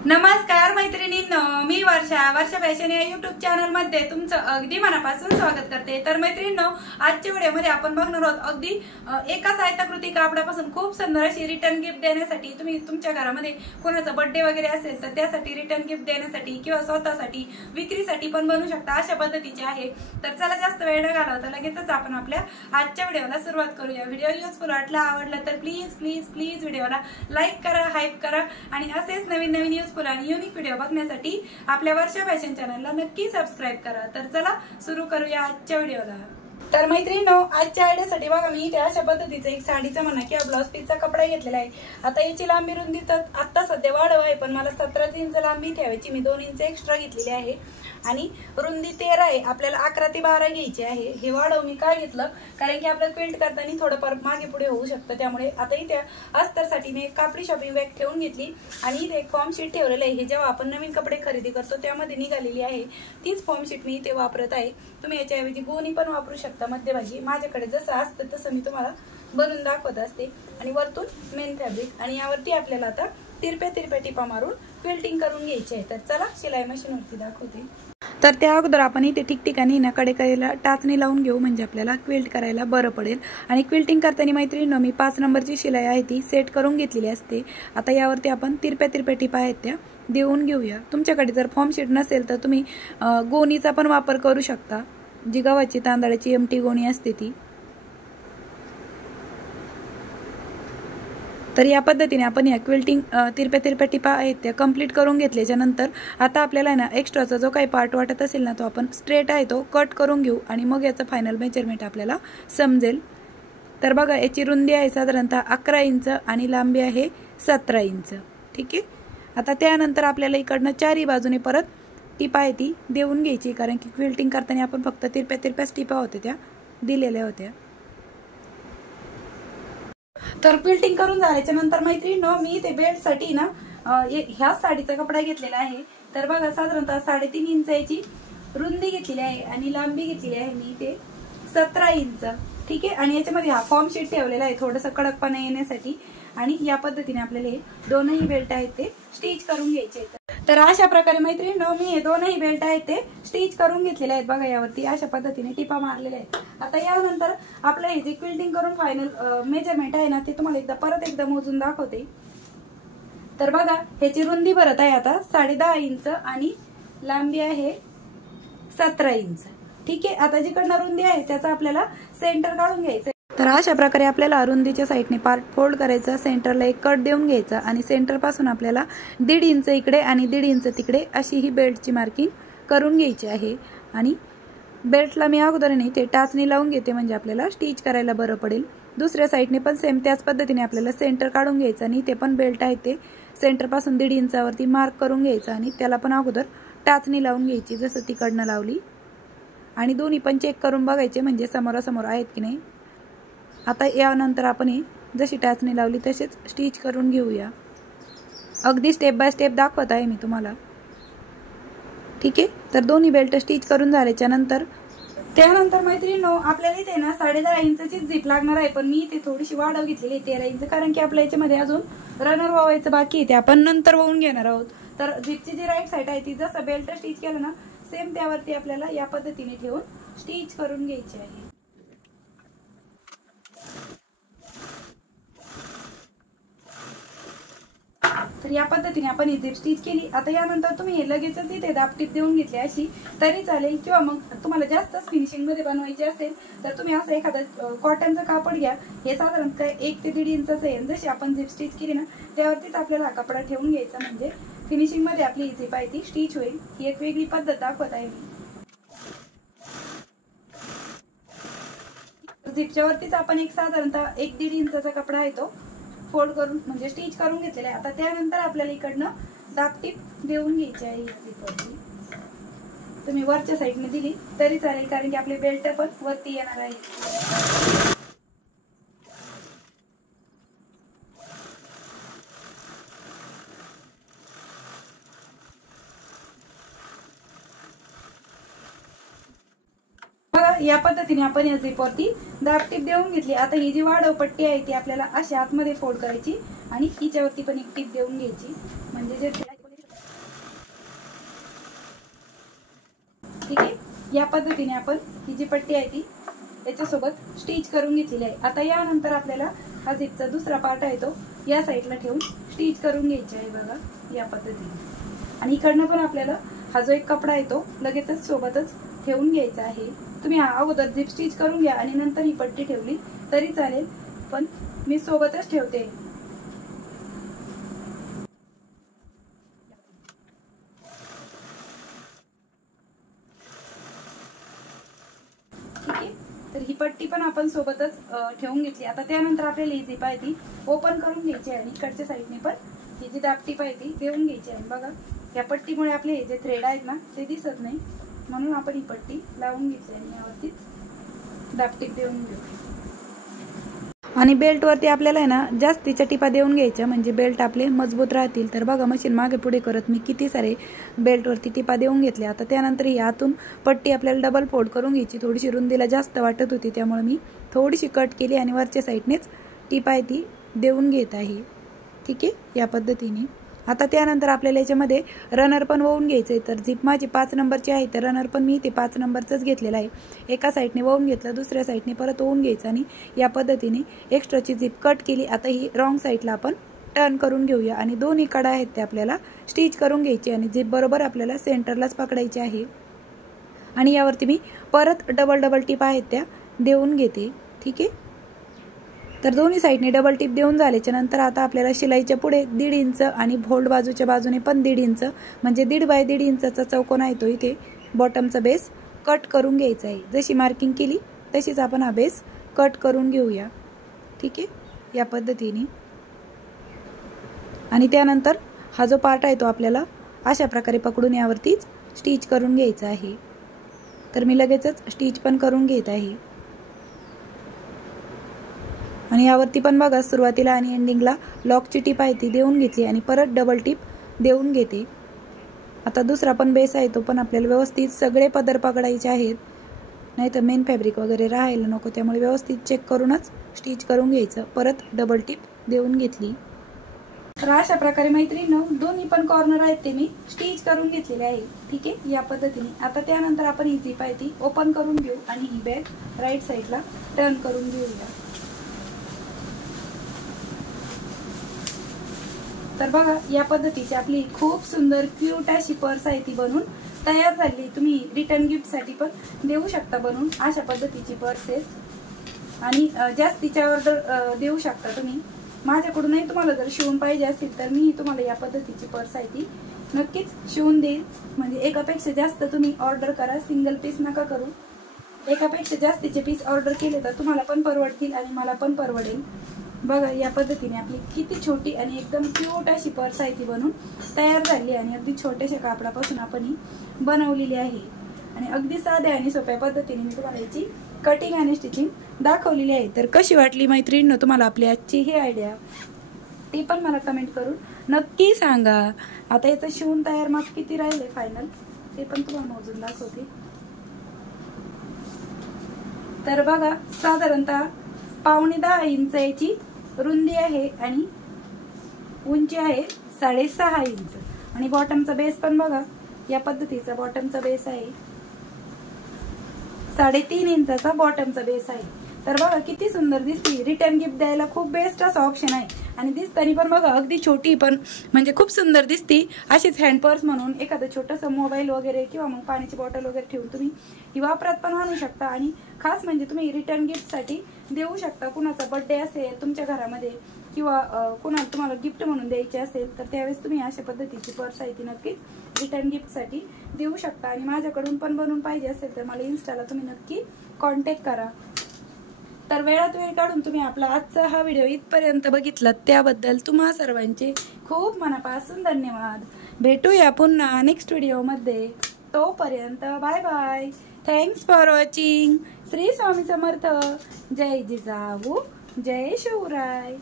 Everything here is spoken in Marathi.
नमस्कार मैत्रिणींनो, मी वर्षा फॅशन या युट्यूब चॅनल मध्ये तुमचं अगदी मनापासून स्वागत करते। तर मैत्रिणींनो, आजच्या व्हिडिओमध्ये आपण बघणार आहोत अगदी एकाच आयताकृती कापडापासून खूप सुंदर अशी रिटर्न गिफ्ट देण्यासाठी, तुम्ही तुमच्या घरामध्ये कोणाचा बर्थडे वगैरे असेल तर त्यासाठी रिटर्न गिफ्ट देण्यासाठी किंवा स्वतःसाठी विक्रीसाठी पण बनवू शकता, अशा पद्धतीचे आहे। तर चला जास्त वेळ न घालवता लगेचच आपण आपल्या आजच्या व्हिडिओला सुरुवात करूया। व्हिडिओ युजफुल वाटला, आवडला तर प्लीज प्लीज प्लीज व्हिडिओला लाईक करा, हाईप करा आणि असेच नवीन नवीन युजफुल आणि युनिक व्हिडिओ बघण्यासाठी आपल्या वर्षा फॅशन चॅनलला नक्की सबस्क्राइब करा। तर चला सुरू करूया आजच्या व्हिडिओला। तर मैत्रिणींनो, आजच्या आयडियासाठी बघा मी इथे अशा पद्धतीचा एक साडीचा म्हणा किंवा ब्लाउज पीसचा कपडा घेतलेला आहे। आता याची लांबी रुंदी तर आता सध्या वाढव आहे, पण मला 17 इंच लांबी ठेवायची, मी 2 इंच एक्स्ट्रा घेतलेली आहे आणि रुंदी 13 आहे, आपल्याला 11 ते 12 घ्यायची आहे। हे वाढव मी काय घेतलं कारण की आपल्याला क्विल्ट करताना थोडंफार मागे पुढे होऊ शकतं, त्यामुळे आता इथे अस्तरसाठी मी एक कापडी शॉपिंग बॅग ठेवून घेतली आणि इथे एक फॉर्म शीट ठेवलेलं आहे। हे जेव्हा आपण नवीन कपडे खरेदी करतो त्यामध्ये निघालेली आहे तीच फॉर्म शीट मी इथे वापरत आहे। तुम्ही याच्याऐवजी गोणी पण वापरू शकता मध्यभागी, माझ्याकडे जसं असतं तसं मी तुम्हाला बनवून दाखवत असते। आणि वरतून मेन फॅब्रिक आणि यावरती आपल्याला आता तिरप्या टिपा मारून क्विल्टिंग करून घ्यायची आहे। तर चला शिलाई मशीन वरती दाखवते। तर त्या अगोदर आपण इथे ठिकठिकाणी ना कडेकडेला टाचणी लावून घेऊ, म्हणजे आपल्याला क्विल्ट करायला बरं पडेल। आणि क्विल्टिंग करताना मैत्रिणींनो, मी 5 नंबरची शिलाई आहे ती सेट करून घेतलेली असते। आता यावरती आपण तिरप्या टिपा आहेत त्या देऊन घेऊया। तुमच्याकडे जर फॉर्म शीट नसेल तर तुम्ही गोणीचा पण वापर करू शकता, जी गव्हाची तांदळाची एमटी गोणी असते ती। तर या पद्धतीने आपण या क्विल्टिंग तिरप्या टिपा आहेत त्या कंप्लीट करून घेतल्याच्या नंतर आता आपल्याला ना एक्स्ट्राचा जो काही पार्ट वाटत असेल ना तो आपण स्ट्रेट आहे तो कट करून घेऊ आणि मग याचं फायनल मेजरमेंट आपल्याला समजेल। तर बघा, याची रुंदी आहे साधारणतः 11 इंच आणि लांबी आहे 17 इंच। ठीक आहे, आता त्यानंतर आपल्याला इकडनं चारही बाजूने परत टिपा आहे ती देऊन घ्यायची, कारण की क्विल्टिंग करताना आपण फक्त तिरप्या टिपा होत्या त्या दिलेल्या होत्या। तर क्विल्टिंग करून झाल्याच्या नंतर मैत्रिणींनो, मी इथे बेल्ट साठी ना ह्या साडीचा कपडा घेतलेला आहे। तर बघा, साधारणतः 3.5 इंच याची रुंदी घेतलेली आहे आणि लांबी घेतलेली आहे मी इथे 17 इंच। ठीक आहे, आणि याच्यामध्ये हा फॉर्म शीट ठेवलेला आहे थोडंसं कडकपणा येण्यासाठी। आणि या पद्धतीने आपल्याला हे दोनही बेल्ट आहेत ते स्टिच करून घ्यायचे आहेत। तर अशा प्रकारे मैत्रिणींनो, मी हे दोनही बेल्ट आहेत ते स्टिच करून घेतलेले आहेत। बघा, यावरती अशा पद्धतीने टिपा मारलेल्या आहेत। आता यानंतर आपलं हे जे क्विल्टिंग करून फायनल मेजरमेंट आहे ना ते तुम्हाला परत एकदा मोजून दाखवते। तर बघा, ह्याची रुंदी भरत आहे आता 10.5 इंच आणि लांबी आहे 17 इंच। ठीक आहे, आता जिकडनं रुंदी आहे त्याचा आपल्याला सेंटर काढून घ्यायचं। तर अशा प्रकारे आपल्याला रुंदीच्या साईडने पार्ट फोल्ड करायचा, सेंटरला एक कट देऊन घ्यायचा आणि सेंटर पासून आपल्याला 1.5 इंच इकडे आणि 1.5 इंच तिकडे अशी ही बेल्टची मार्किंग करून घ्यायची आहे। आणि बेल्टला मी अगोदरने ते टाचणी लावून घेते, म्हणजे आपल्याला स्टिच करायला बरं पडेल। दुसऱ्या साईडने पण सेम त्याच पद्धतीने आपल्याला सेंटर काढून घ्यायचं आणि ते पण बेल्ट आहे ते सेंटर पासून 1.5 इंचावरती मार्क करून घ्यायचं आणि त्याला पण अगोदर टाचणी लावून घ्यायची जसं तिकडनं लावली। आणि दोन्ही पण चेक करून बघायचे म्हणजे समोरासमोर आहेत की नाही। आता यानंतर आपण जशी टाचणी लावली तसेच स्टिच करून घेऊया, अगदी स्टेप बाय स्टेप दाखवत आहे मी तुम्हाला। ठीक आहे, तर दोन्ही बेल्ट स्टिच करून झाल्याच्या नंतर त्यानंतर मैत्रिणींनो, आपल्याला इथे ना 10.5 इंचची झिप लागणार आहे, पण मी इथे थोडीशी वाढव घेतलेली 13 इंच, कारण की आपल्या याच्यामध्ये अजून रनर वावायचं बाकी आहे, ते आपण नंतर वाहून घेणार आहोत। तर झिपची जी राईट साईड आहे ती जसं बेल्ट स्टिच केलं ना सेम त्यावरती आपल्याला या पद्धतीने ठेवून स्टिच करून घ्यायची आहे। तर या पद्धतीने आपण ही झिप स्टिच केली। आता यानंतर तुम्ही हे लगेचच इथे दाबटीप देऊन घेतली अशी तरी चालेल, किंवा मग तुम्हाला जास्तच फिनिशिंग मध्ये बनवायची असेल तर तुम्ही असं एखादं कॉटनचं कापड घ्या, हे साधारणतः 1 ते 1.5 इंचाचं आहे। जशी आपण झिप स्टिच केली ना त्यावरतीच आपल्याला हा कपडा ठेवून घ्यायचा, म्हणजे फिनिशिंग मध्ये आपली ही झिप आहे ती स्टिच होईल। ही एक वेगळी पद्धत दाखवत आहे मी। झिपच्या वरतीच आपण एक साधारणतः 1-1.5 इंचाचा कपडा आहे तो फोल्ड करून म्हणजे स्टिच करून घेतलेला आहे। आता त्यानंतर आपल्याला इकडनं दाबटीप देऊन घ्यायची आहे झिपवरती। तुम्ही वरच्या साईडने दिली तरी चालेल, कारण की आपले बेल्ट पण वरती येणार आहे। बघा, या पद्धतीने आपण या झिपवरती दाबटीप देऊन घेतली। आता ही जी वाढव पट्टी आहे ती आपल्याला अशी आतमध्ये फोल्ड करायची आणि हिच्यावरती पण एक टीप देऊन घ्यायची, म्हणजे जे या पद्धतीने आपण ही जी पट्टी आहे ती याच्यासोबत स्टिच करून घेतलेली आहे। आता यानंतर आपल्याला हा झिपचा दुसरा पार्ट आहे तो या साईडला ठेवून स्टिच करून घ्यायची आहे बघा या पद्धतीने। आणि इकडनं पण आपल्याला हा जो एक कपडा आहे तो लगेचच सोबतच ठेवून घ्यायचा आहे। तुम्ही अगोदर झिप स्टिच करून घ्या आणि नंतर ही पट्टी ठेवली तरी चालेल, पण मी सोबतच ठेवते। ठीक आहे, तर ही पट्टी पण आपण सोबतच ठेवून घेतली। आता त्यानंतर आपल्याला ही झिप आहे ती ओपन करून घ्यायची आणि इकडच्या साईडने पण ही जी दापटीप आहे ती देऊन घ्यायची आहे बघा। या पट्टीमुळे आपले हे जे थ्रेड आहेत ना ते दिसत नाही, म्हणून आपण ही पट्टी लावून घेतली आणि यावरतीच दापटीप देऊन घेऊ। आणि बेल्ट वरती आपल्याला आहे ना जास्तीच्या टिपा देऊन घ्यायच्या, म्हणजे बेल्ट आपले मजबूत राहतील। तर बघा मशीन मागे पुढे करत मी किती सारे बेल्ट वरती टिपा देऊन घेतले। आता त्यानंतर ही आतून पट्टी आपल्याला डबल फोल्ड करून घ्यायची। थोडीशी रुंदीला जास्त वाटत होती त्यामुळे मी थोडीशी कट केली आणि वरच्या साईडनेच टिपा आहे ती देऊन घेत आहे। ठीक आहे, या पद्धतीने। आता त्यानंतर आपल्याला याच्यामध्ये रनर पण वळून घ्यायचंय। तर झिप माझी 5 नंबरची आहे, तर रनर पण मी ते 5 नंबरचंच घेतलेलं आहे। एका साईडने वळून घेतलं, दुसऱ्या साईडने परत वळून घ्यायचं आणि या पद्धतीने एक्स्ट्राची झिप कट केली। आता ही रॉंग साईडला आपण टर्न करून घेऊया आणि दोन्ही कडा आहेत ते आपल्याला स्टिच करून घ्यायची आणि झिप बरोबर आपल्याला सेंटरलाच पकडायची आहे। आणि यावरती मी परत डबल टिप आहेत त्या देऊन घेते। ठीक आहे, तर दोन्ही साईडने डबल टिप देऊन झाल्याच्या नंतर आता आपल्याला शिलाईच्या पुढे 1.5 इंच आणि फोल्ड बाजूच्या बाजूने पण 1.5 इंच, म्हणजे 1.5 बाय 1.5 इंचाचा चौकोन आहे तो इथे बॉटमचा बेस कट करून घ्यायचा आहे। जशी मार्किंग केली तशीच आपण हा बेस कट करून घेऊया। ठीक आहे, या पद्धतीने। आणि त्यानंतर हा जो पार्ट आहे तो आपल्याला अशा प्रकारे पकडून यावरतीच स्टिच करून घ्यायचा आहे। तर मी लगेचच स्टिच पण करून घेत आहे। आणि यावरती पण बघा सुरुवातीला आणि एंडिंगला लॉकची टिप आहे ती देऊन घेतली आणि परत डबल टिप देऊन घेते। आता दुसरा पण बेस आहे तो पण आपल्याला व्यवस्थित सगळे पदर पकडायचे आहेत, नाहीतर मेन फॅब्रिक वगैरे राहायला नको, त्यामुळे व्यवस्थित चेक करूनच स्टिच करून घ्यायचं। परत डबल टिप देऊन घेतली। तर अशा प्रकारे मैत्रिणींनो दोन्ही पण कॉर्नर आहेत ते मी स्टिच करून घेतलेले आहे। ठीक आहे, या पद्धतीने। आता त्यानंतर आपण ही झिप आहे ती ओपन करून घेऊ आणि ही बॅग राईट साईडला टर्न करून घेऊया। तर बघा या पद्धतीची आपली खूप सुंदर क्यूट अशी पर्स आहे ती बनून तयार झाली। तुम्ही रिटर्न गिफ्ट साठी पण देऊ शकता बनवून अशा पद्धतीची पर्सेस, आणि जास्तीच्या ऑर्डर देऊ शकता तुम्ही माझ्याकडूनही। तुम्हाला जर शिवून पाहिजे असेल तर मी तुम्हाला या पद्धतीची पर्स आहे ती नक्कीच शिवून देईल। म्हणजे एकापेक्षा जास्त तुम्ही ऑर्डर करा, सिंगल पीस नका करू। एकापेक्षा जास्तीचे पीस ऑर्डर केले तर तुम्हाला पण परवडतील आणि मला पण परवडेल। बघा या पद्धतीने आपली किती छोटी आणि एकदम क्यूट अशी पर्स आहे ती बनून तयार झाली आणि अगदी छोट्याशा कापडापासून आपण ही बनवलेली आहे। आणि अगदी साध्या आणि सोप्या पद्धतीने मी तुम्हाला याची कटिंग आणि स्टिचिंग दाखवलेली आहे। तर कशी वाटली मैत्रिणींनो तुम्हाला आपली आजची ही आयडिया, ती पण मला कमेंट करून नक्की सांगा। आता याचं शिवून तयार माप किती राहिले फायनल ते पण तुम्हाला मोजून दाखवते। तर बघा साधारणतः 9.5 इंच याची रुंदी आहे आणि उंची आहे 6.5 इंच। आणि बॉटमचा बेस पण बघा या पद्धतीचा बॉटमचा बेस आहे, 3.5 इंचाचा बॉटमचा बेस आहे। तर बघा किती सुंदर दिसते। रिटर्न गिफ्ट द्यायला खूप बेस्ट असा ऑप्शन आहे आणि दिसतानी पण बघा अगदी छोटी पण म्हणजे खूप सुंदर दिसते। अशीच हँड पर्स म्हणून एखादं छोटंसं मोबाईल वगैरे किंवा मग पाण्याची बॉटल वगैरे ठेवून तुम्ही ही वापरात पण आणू शकता। आणि खास म्हणजे तुम्ही रिटर्न गिफ्ट साठी देऊ शकता। कुणाचा बर्थडे असेल तुमच्या घरामध्ये किंवा कुणाला तुम्हाला गिफ्ट म्हणून द्यायचे असेल तर त्यावेळेस तुम्ही अशा पद्धतीची पर्स आहे ती नक्कीच रिटर्न गिफ्ट साठी देऊ शकता। आणि माझ्याकडून पण बनवून पाहिजे असेल तर मला इन्स्टाला तुम्ही नक्की कॉन्टॅक्ट करा। तर वेळात वेळ काढून तुम्ही आपला आजचा हा व्हिडिओ इथपर्यंत बघितला त्याबद्दल तुम्हा सर्वांचे खूप मनापासून धन्यवाद। भेटूया पुन्हा नेक्स्ट व्हिडिओमध्ये, तोपर्यंत bye bye. Thanks for watching. Shri Swami Samarth. जय जिजाऊ जय शिवराय।